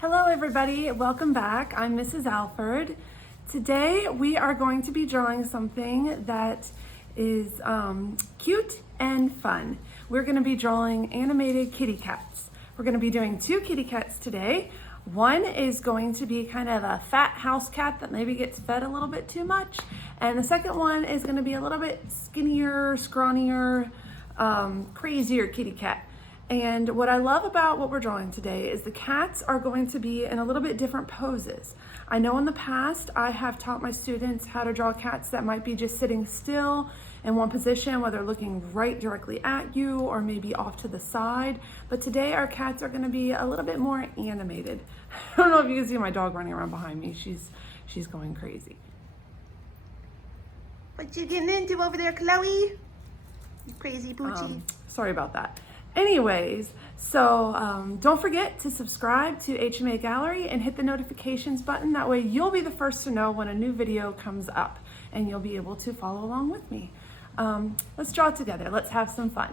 Hello everybody, welcome back. I'm Mrs. Alford. Today we are going to be drawing something that is cute and fun. We're going to be drawing animated kitty cats. We're going to be doing two kitty cats today. One is going to be kind of a fat house cat that maybe gets fed a little bit too much. And the second one is going to be a little bit skinnier, scrawnier, crazier kitty cat. And what I love about what we're drawing today is the cats are going to be in a little bit different poses. I know in the past I have taught my students how to draw cats that might be just sitting still in one position, whether looking right directly at you or maybe off to the side. But today our cats are going to be a little bit more animated. I don't know if you can see my dog running around behind me. She's going crazy. What you getting into over there, Chloe? You crazy poochie. Sorry about that. Anyways, so don't forget to subscribe to HMA Gallery and hit the notifications button. That way you'll be the first to know when a new video comes up and you'll be able to follow along with me. Let's draw together. Let's have some fun.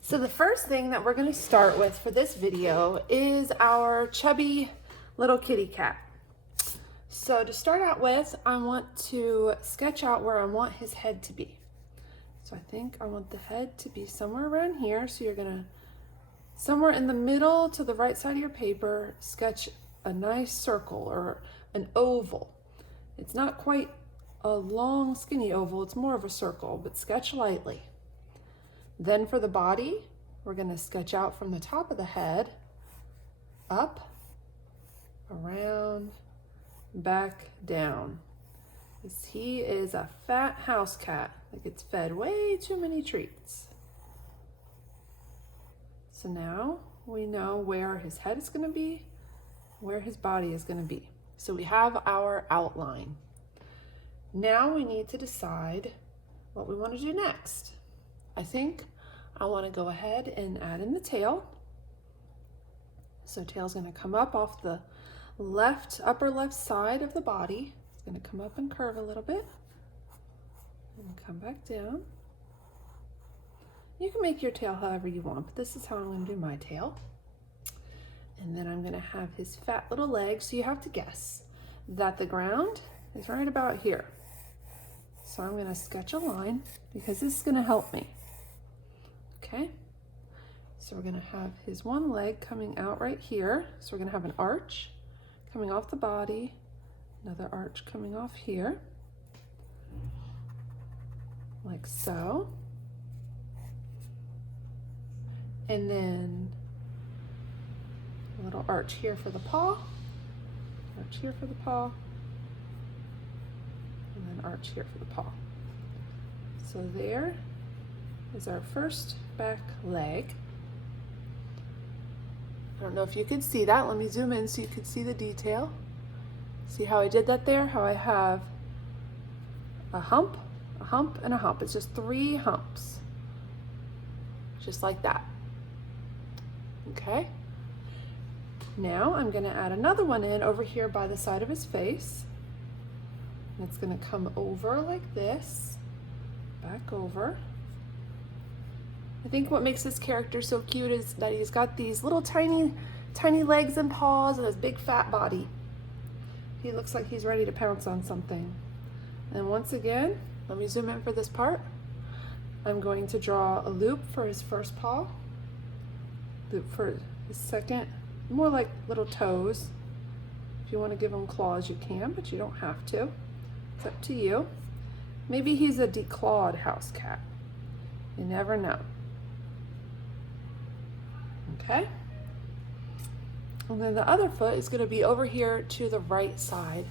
So the first thing that we're going to start with for this video is our chubby little kitty cat. So to start out with, I want to sketch out where I want his head to be. So I think I want the head to be somewhere around here. So you're gonna, somewhere in the middle to the right side of your paper, sketch a nice circle or an oval. It's not quite a long skinny oval, it's more of a circle, but sketch lightly. Then for the body, we're gonna sketch out from the top of the head, up, around, back down. He is a fat house cat that gets fed way too many treats. So now we know where his head is going to be, where his body is going to be. So we have our outline. Now we need to decide what we want to do next. I think I want to go ahead and add in the tail. So tail's going to come up off the upper left side of the body. Going to come up and curve a little bit and come back down. You can make your tail however you want, but this is how I'm going to do my tail. And then I'm going to have his fat little legs. So you have to guess that the ground is right about here. So I'm going to sketch a line because this is going to help me. Okay. So we're going to have his one leg coming out right here. So we're going to have an arch coming off the body. Another arch coming off here, like so. And then a little arch here for the paw, arch here for the paw, and then arch here for the paw. So there is our first back leg. I don't know if you could see that. Let me zoom in so you could see the detail. See how I did that there? How I have a hump, and a hump. It's just 3 humps. Just like that. Okay? Now I'm going to add another one in over here by the side of his face. And it's going to come over like this. Back over. I think what makes this character so cute is that he's got these little tiny legs and paws and his big fat body. He looks like he's ready to pounce on something. And once again, let me zoom in for this part. I'm going to draw a loop for his first paw, loop for his second, more like little toes. If you want to give him claws, you can, but you don't have to. It's up to you. Maybe he's a declawed house cat. You never know. Okay? And then the other foot is going to be over here to the right side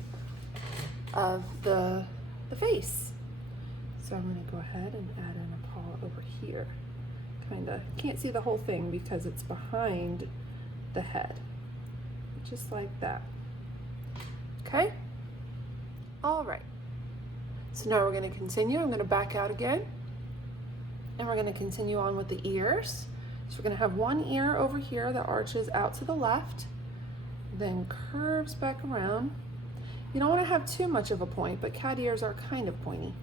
of the face. So I'm going to go ahead and add in a paw over here. Kinda, can't see the whole thing because it's behind the head. Just like that. Okay? All right. So now we're going to continue. I'm going to back out again. And we're going to continue on with the ears. So we're going to have one ear over here that arches out to the left, then curves back around. You don't want to have too much of a point, but cat ears are kind of pointy.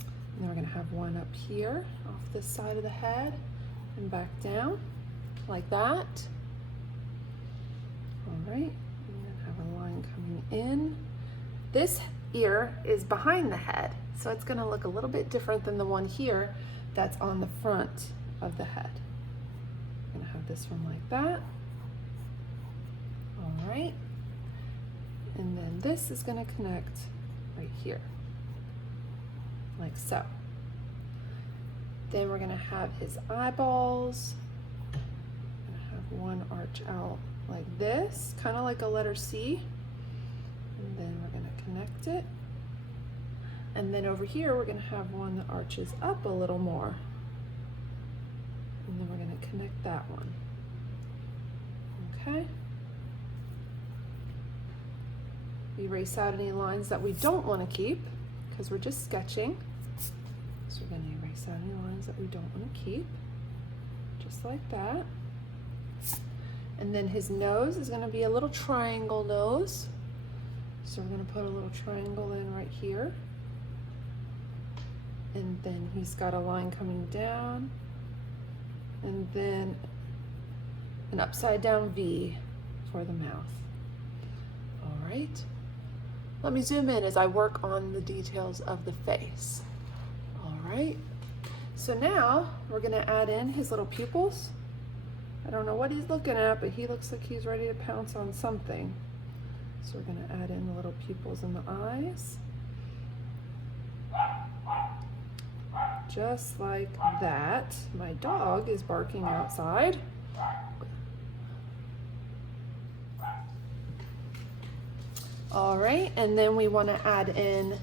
And then we're going to have one up here off this side of the head and back down like that. right, and then have a line coming in. This ear is behind the head, so it's going to look a little bit different than the one here that's on the front of the head. I'm going to have this one like that. All right, and then this is going to connect right here, like so. Then we're going to have his eyeballs. I'm going to have one arch out like this, kind of like a letter C. And then we're going to connect it. And then over here, we're going to have one that arches up a little more. And then we're going to connect that one. Okay? Erase out any lines that we don't want to keep because we're just sketching. So we're going to erase out any lines that we don't want to keep, just like that. And then his nose is going to be a little triangle nose. So we're going to put a little triangle in right here. And then he's got a line coming down. And then an upside down V for the mouth. All right. Let me zoom in as I work on the details of the face. All right. So now we're going to add in his little pupils. I don't know what he's looking at, but he looks like he's ready to pounce on something. So we're going to add in the little pupils in the eyes. Just like that. My dog is barking outside. All right, and then we want to add in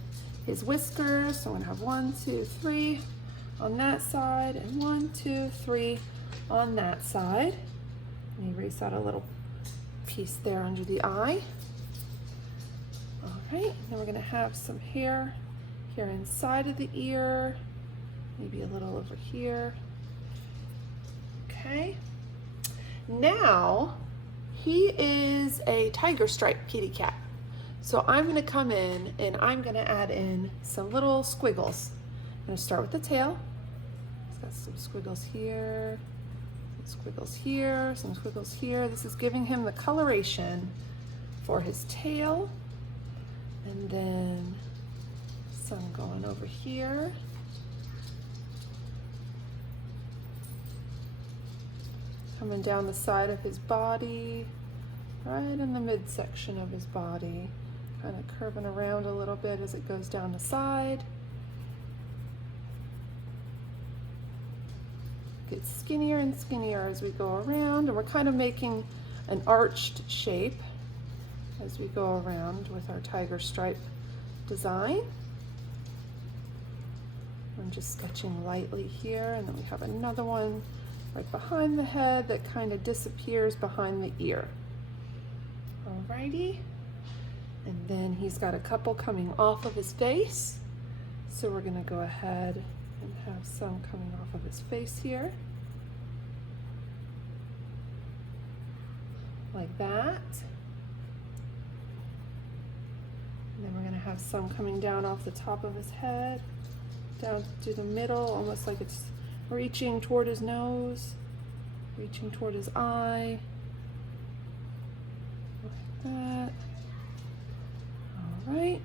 his whiskers. So I'm going to have 1, 2, 3 on that side, and 1, 2, 3 on that side. Let me erase out a little piece there under the eye. All right, then we're going to have some hair here inside of the ear, maybe a little over here. Okay, now he is a tiger stripe kitty cat. So I'm going to come in and I'm going to add in some little squiggles. I'm going to start with the tail. It's got some squiggles here, some squiggles here, some squiggles here. This is giving him the coloration for his tail. And then some going over here. Coming down the side of his body, right in the midsection of his body. Kind of curving around a little bit as it goes down the side. Gets skinnier and skinnier as we go around, and we're kind of making an arched shape as we go around with our tiger stripe design. I'm just sketching lightly here, and then we have another one right behind the head that kind of disappears behind the ear. Alrighty. And then he's got a couple coming off of his face. So we're going to go ahead and have some coming off of his face here. Like that. And then we're going to have some coming down off the top of his head, down to the middle, almost like it's reaching toward his nose, reaching toward his eye. Like that. All right,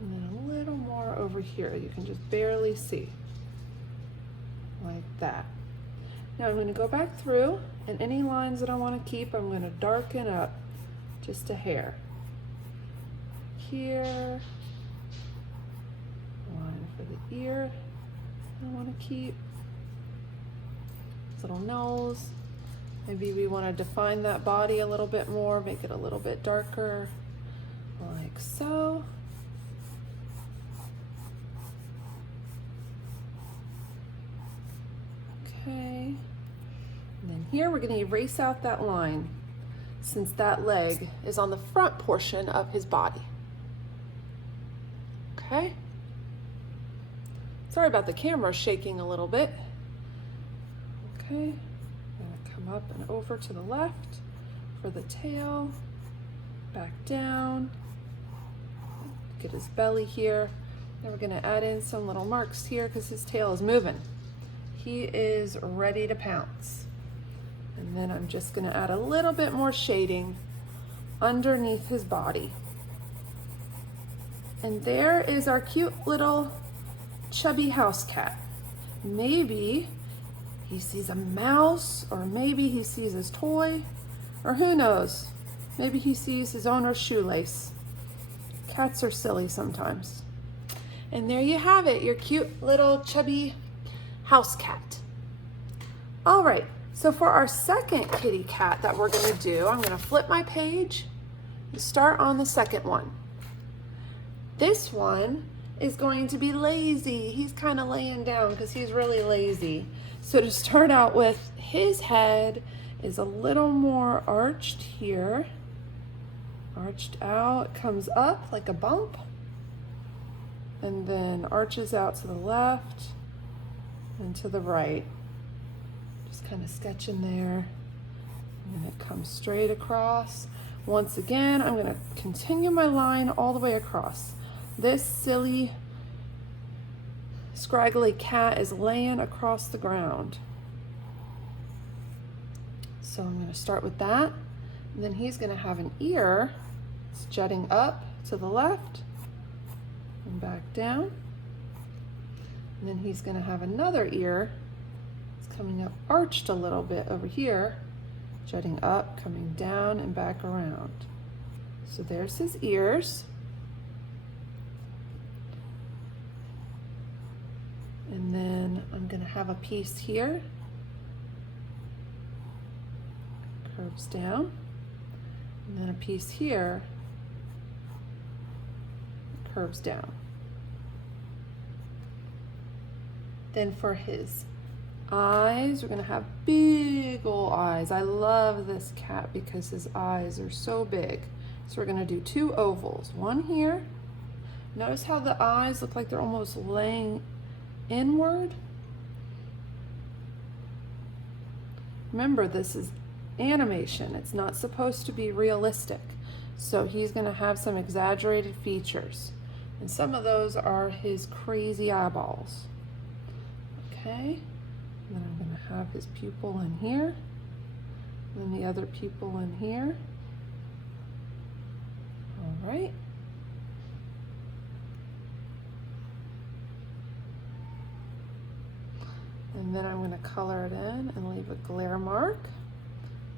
and then a little more over here. You can just barely see, like that. Now I'm going to go back through, and any lines that I want to keep, I'm going to darken up just a hair. Here, line for the ear I want to keep. His little nose. Maybe we want to define that body a little bit more, make it a little bit darker. Like so. Okay. And then here we're going to erase out that line since that leg is on the front portion of his body. Okay. Sorry about the camera shaking a little bit. Okay. I'm going to come up and over to the left for the tail. Back down. Get his belly here. Then we're going to add in some little marks here because his tail is moving. He is ready to pounce. And then I'm just going to add a little bit more shading underneath his body. And there is our cute little chubby house cat. Maybe he sees a mouse, or maybe he sees his toy, or who knows? Maybe he sees his owner's shoelace. Cats are silly sometimes. And there you have it, your cute little chubby house cat. All right, so for our second kitty cat that we're gonna do, I'm gonna flip my page and start on the second one. This one is going to be lazy. He's kind of laying down because he's really lazy. So to start out with, his head is a little more arched here. Arched out, comes up like a bump, and then arches out to the left and to the right. Just kind of sketching there. And it comes straight across. Once again, I'm going to continue my line all the way across. This silly, scraggly cat is laying across the ground. So I'm going to start with that. And then he's going to have an ear. It's jutting up to the left and back down. And then he's going to have another ear. It's coming up arched a little bit over here, jutting up, coming down and back around. So there's his ears. And then I'm going to have a piece here. Curves down. And then a piece here. Curves down. Then for his eyes, we're going to have big old eyes. I love this cat because his eyes are so big. So we're going to do two ovals. One here. Notice how the eyes look like they're almost laying inward. Remember, this is animation. It's not supposed to be realistic. So he's going to have some exaggerated features. And some of those are his crazy eyeballs. Okay. And then I'm going to have his pupil in here. And the other pupil in here. All right. And then I'm going to color it in and leave a glare mark,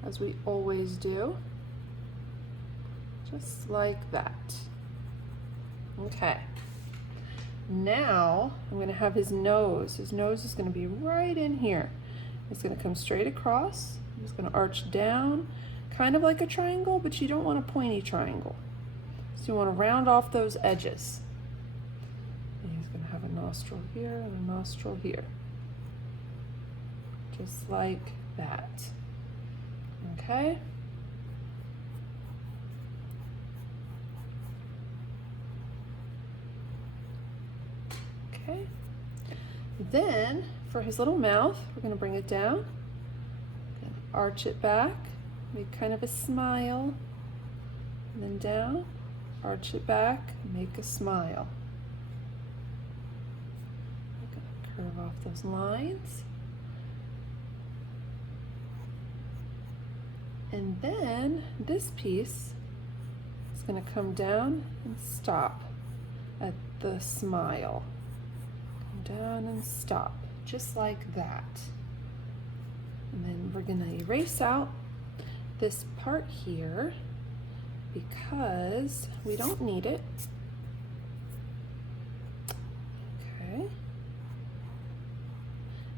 as we always do. Just like that. Okay. Now I'm going to have his nose. His nose is going to be right in here. It's going to come straight across. It's going to arch down, kind of like a triangle, but you don't want a pointy triangle. So you want to round off those edges. And he's going to have a nostril here and a nostril here. Just like that. Okay. Okay. Then for his little mouth, we're going to bring it down, arch it back, make kind of a smile, and then down, arch it back, make a smile. We're going to curve off those lines. And then this piece is going to come down and stop at the smile. Come down and stop, just like that. And then we're going to erase out this part here because we don't need it. Okay.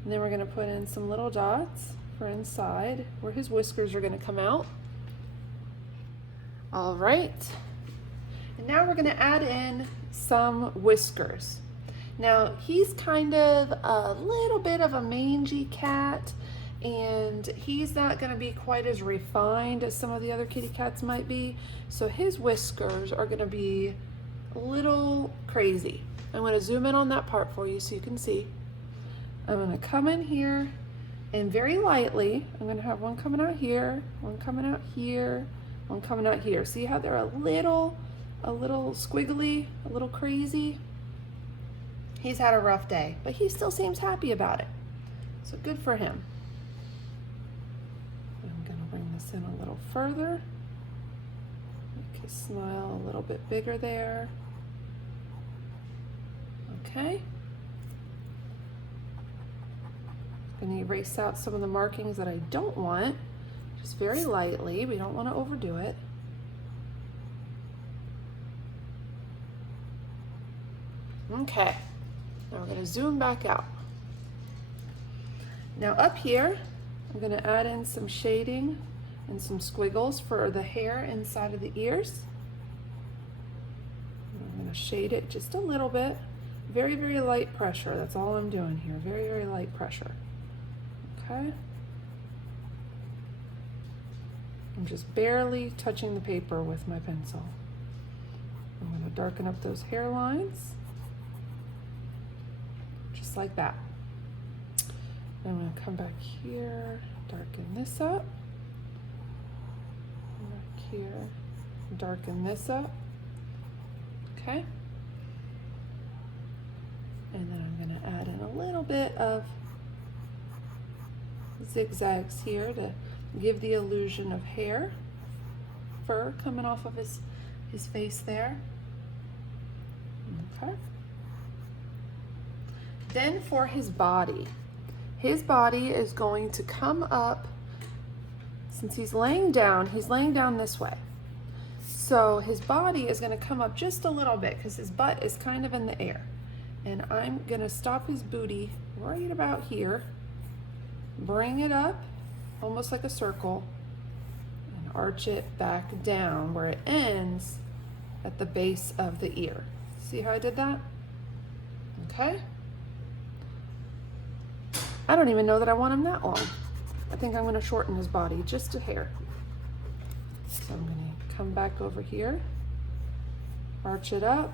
And then we're going to put in some little dots for inside where his whiskers are going to come out. All right. And now we're going to add in some whiskers. Now he's kind of a little bit of a mangy cat, and he's not going to be quite as refined as some of the other kitty cats might be. So his whiskers are going to be a little crazy. I'm going to zoom in on that part for you so you can see. I'm going to come in here and very lightly, I'm going to have one coming out here, one coming out here, one coming out here. See how they're a little squiggly, a little crazy? He's had a rough day, but he still seems happy about it. So good for him. I'm going to bring this in a little further. his smile a little bit bigger there. Okay. I'm going to erase out some of the markings that I don't want, just very lightly. We don't want to overdo it. Okay, now we're going to zoom back out. Now up here, I'm going to add in some shading and some squiggles for the hair inside of the ears. I'm going to shade it just a little bit. Very, very light pressure. That's all I'm doing here. Very, very light pressure. Okay. I'm just barely touching the paper with my pencil. I'm going to darken up those hairlines. Just like that. I'm going to come back here, darken this up. Back here, darken this up. Okay. And then I'm going to add in a little bit of zigzags here to give the illusion of hair, fur coming off of his face there. Okay. Then for his body is going to come up, since he's laying down this way. So his body is going to come up just a little bit because his butt is kind of in the air. And I'm going to stop his booty right about here, bring it up almost like a circle, and arch it back down where it ends at the base of the ear. See how I did that? Okay. I don't even know that I want him that long. I think I'm going to shorten his body just a hair. So I'm going to come back over here, arch it up,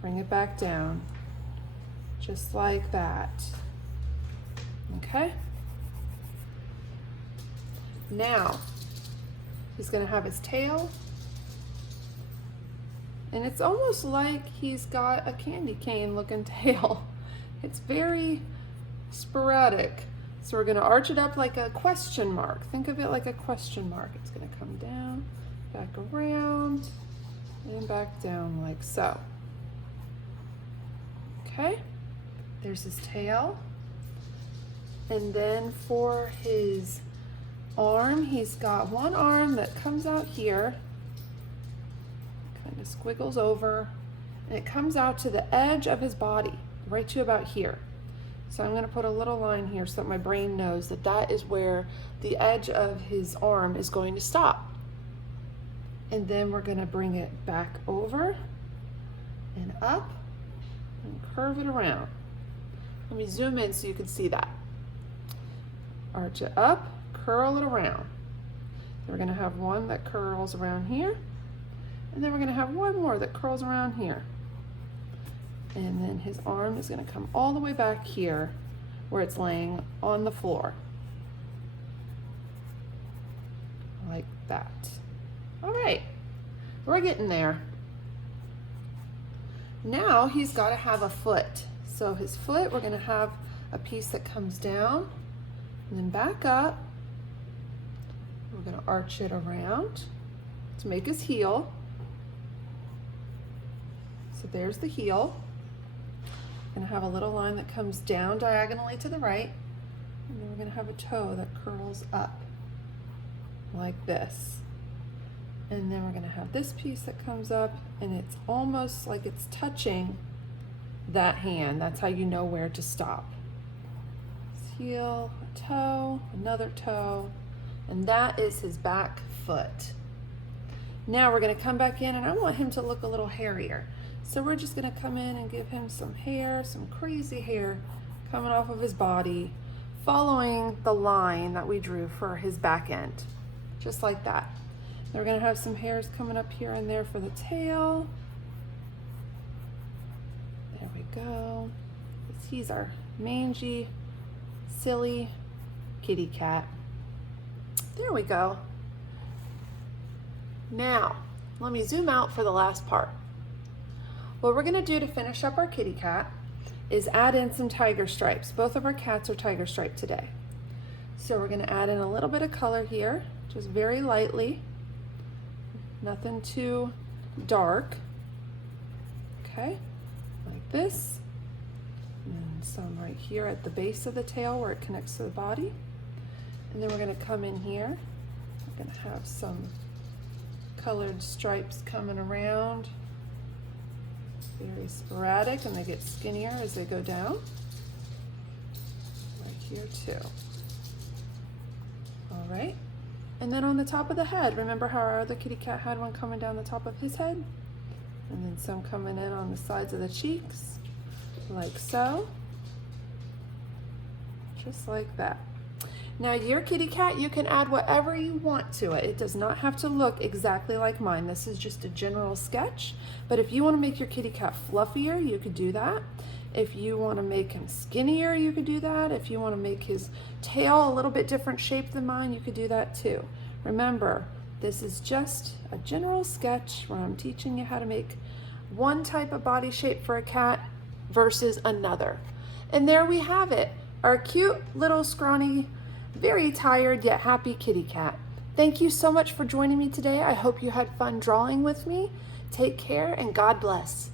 bring it back down, just like that. Okay? Now, he's going to have his tail, and it's almost like he's got a candy cane looking tail. It's very sporadic. So we're going to arch it up like a question mark. Think of it like a question mark. It's going to come down, back around, and back down like so. Okay, there's his tail. And then for his arm, he's got one arm that comes out here, kind of squiggles over, and it comes out to the edge of his body, right to about here. So I'm going to put a little line here so that my brain knows that that is where the edge of his arm is going to stop. And then we're going to bring it back over and up and curve it around. Let me zoom in so you can see that. Arch it up, curl it around. Then we're going to have one that curls around here, and then we're going to have one more that curls around here. And then his arm is going to come all the way back here where it's laying on the floor. Like that. All right, we're getting there. Now he's got to have a foot. So his foot, we're going to have a piece that comes down and then back up. We're going to arch it around to make his heel. So there's the heel. Going to have a little line that comes down diagonally to the right, and then we're going to have a toe that curls up like this. And then we're going to have this piece that comes up, and it's almost like it's touching that hand. That's how you know where to stop. Heel, a toe, another toe, and that is his back foot. Now we're going to come back in, and I want him to look a little hairier. So we're just going to come in and give him some hair, some crazy hair coming off of his body, following the line that we drew for his back end, just like that. Then we're going to have some hairs coming up here and there for the tail. There we go. He's our mangy, silly kitty cat. There we go. Now, let me zoom out for the last part. What we're going to do to finish up our kitty cat is add in some tiger stripes. Both of our cats are tiger striped today. So we're going to add in a little bit of color here, just very lightly. Nothing too dark. Okay, like this. And some right here at the base of the tail where it connects to the body. And then we're going to come in here. We're going to have some colored stripes coming around. Very sporadic, and they get skinnier as they go down. Right here too. All right. And then on the top of the head, remember how our other kitty cat had one coming down the top of his head? And then some coming in on the sides of the cheeks, like so. Just like that. Now your kitty cat, you can add whatever you want to it. It does not have to look exactly like mine. This is just a general sketch. But if you want to make your kitty cat fluffier, you could do that. If you want to make him skinnier, you could do that. If you want to make his tail a little bit different shape than mine, you could do that too. Remember, this is just a general sketch where I'm teaching you how to make one type of body shape for a cat versus another. And there we have it, our cute little scrawny, very tired yet happy kitty cat. Thank you so much for joining me today. I hope you had fun drawing with me. Take care and God bless.